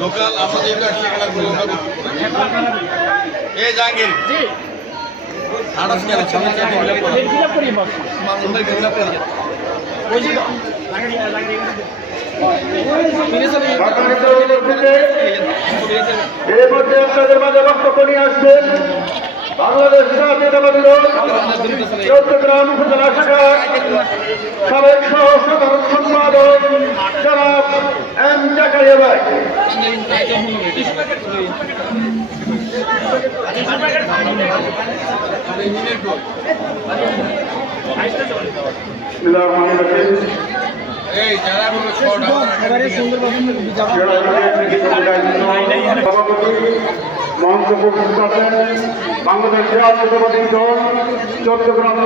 Local আমাদের এটা সেখানে লোকাল এই জাহাঙ্গীর। আড়াস কেন সামনে চেয়ে মানুষের গেলে পড়ে যায় সম্মানিত উপস্থিতি, এই মধ্যে আপনাদের মাঝে বক্তব্য নিয়ে আসবেন। বাংলাদেশ জাতীয়তাবাদী দল চট্টগ্রাম উপজেলা শাখার সাবেক সহ সাধারণ সম্পাদক জনাব এম জাকারিয়া ভাই বিসমিল্লাহির রহমানির রহিম। বাংলাদেশ জাতীয়তাবাদী দল চট্টগ্রাম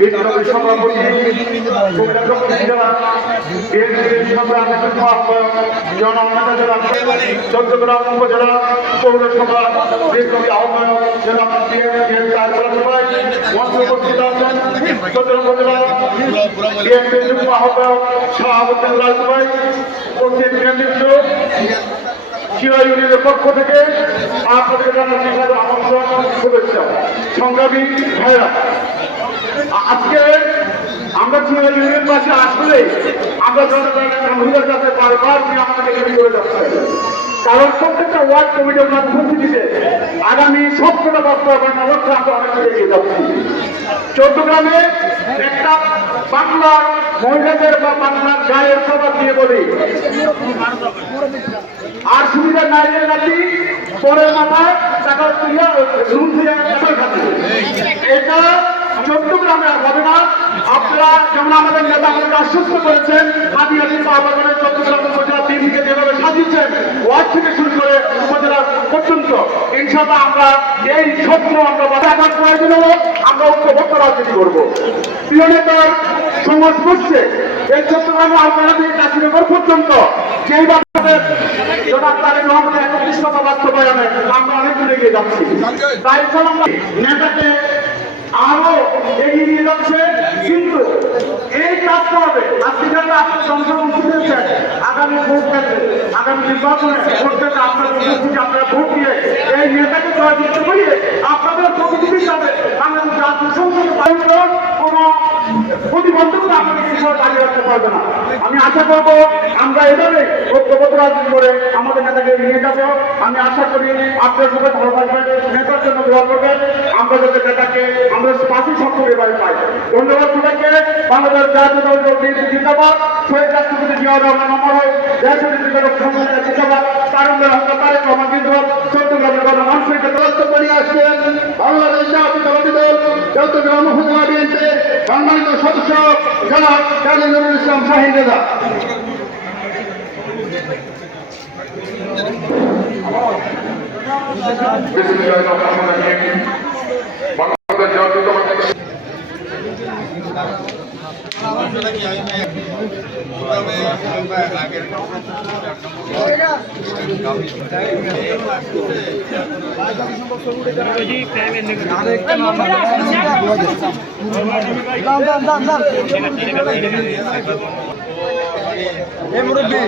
বিপ্লবী সভাপতি চট্টগ্রাম উপজেলা পৌরসভা আহ্বায়ক জেলা উপস্থিত আছেন। চট্টগ্রাম উপজেলা বিএনপির যুগ্ম আহ্বায়ক শাহাবুদ্দিন রাজু ভাই উপস্থিত নেতৃত্ব শিরা ইউনিয়নের পক্ষ থেকে আপনাদের জানাচ্ছি সাদর আমন্ত্রণ, শুভেচ্ছা। সংগ্রামী ভাইরা, আজকে আমরা শিরা ইউনিয়ন পাশে আসলে আমরা জনগণের কাছে বারবার আমাদেরকে করে যাচ্ছে। কারণ প্রত্যেকটা ওয়ার্ড কমিটি ওনার উপস্থিতিতে আগামী সবকটা বাস্তবায়নের লক্ষ্যে আমরা অনেক এগিয়ে যাচ্ছি চট্টগ্রামে একটা বাংলার মহিলাদের বা বাংলার গায়ের সভা দিয়ে বলি। আর সুবিধা নাই রে নাকি পরের মাথায় টাকা তুলিয়া রুম দিয়ে এটা চট্টগ্রামে আর হবে না। আপনারা যেমন আমাদের নেতা আমাদেরকে আশ্বস্ত করেছেন, হাতি হাতি পাহাড় চট্টগ্রাম উপজেলা তিনদিকে যেভাবে সাজিয়েছেন। ওয়ার্ড থেকে শুরু করে উপজেলা পর্যন্ত। ইনশাল্লাহ আমরা এই স্বপ্ন আমরা বাধাঘাট প্রয়োজন হলো আমরা ঐক্যবদ্ধ রাজনীতি করব। প্রিয় নেতার সমাজ করছে এই চট্টগ্রামে আলমারা থেকে কাশিনগর পর্যন্ত যেই বাচ্চাদের জনাব তারেক রহমানের বাস্তবায়নে আমরা অনেক দূরে এগিয়ে যাচ্ছি। আমরা নেতাকে আরও এগিয়ে নিয়ে যাচ্ছে। কিন্তু এই কাজ করবে। আজকে যারা আপনার জনগণ তুলেছেন আগামী ভোট দেবেন আগামী নির্বাচনে ভোট কেন্দ্রে আপনার উপস্থিতি আপনারা ভোট দিয়ে এই নেতাকে জয়যুক্ত করিয়ে আপনাদের প্রতিনিধি হিসাবে বাংলাদেশ জাতীয় সংসদে পাইবার কোনো প্রতিবন্ধকতা আপনাদের বিষয়ে দাঁড়িয়ে রাখতে পারবে না। আমি আশা করব আমরা এভাবে ঐক্যবদ্ধ রাজনীতি করে আমাদের নেতাকে নিয়ে যাব। আমি আশা করি আপনার সবাই ভালো থাকবেন, নেতার জন্য দোয়া করবেন। আমরা যাতে নেতাকে, আমরা পাশে সক্ষম এবারে পাই। ধন্যবাদ সবাইকে। বাংলাদেশ জাতীয় দল জিন্দাবাদ। শহীদ রাষ্ট্রপতি জিয়াউর রহমান অমর হয় সংসদের জিন্দাবাদ। হত্যা তারেক রহমান জিন্দাবাদ চট্টগ্রামের গণমানুষকে তদন্ত নিয়ে আসছেন বাংলাদেশ জাতীয়তাবাদী দল চট্টগ্রাম সম্মানিত সদস্য। জনাব কাজী নুরুল ইসলাম শাহিন রেজা বাংলাদেশ জাতীয়তাবাদী সমস্যাটা কি আমি তবে আগের চলে যাই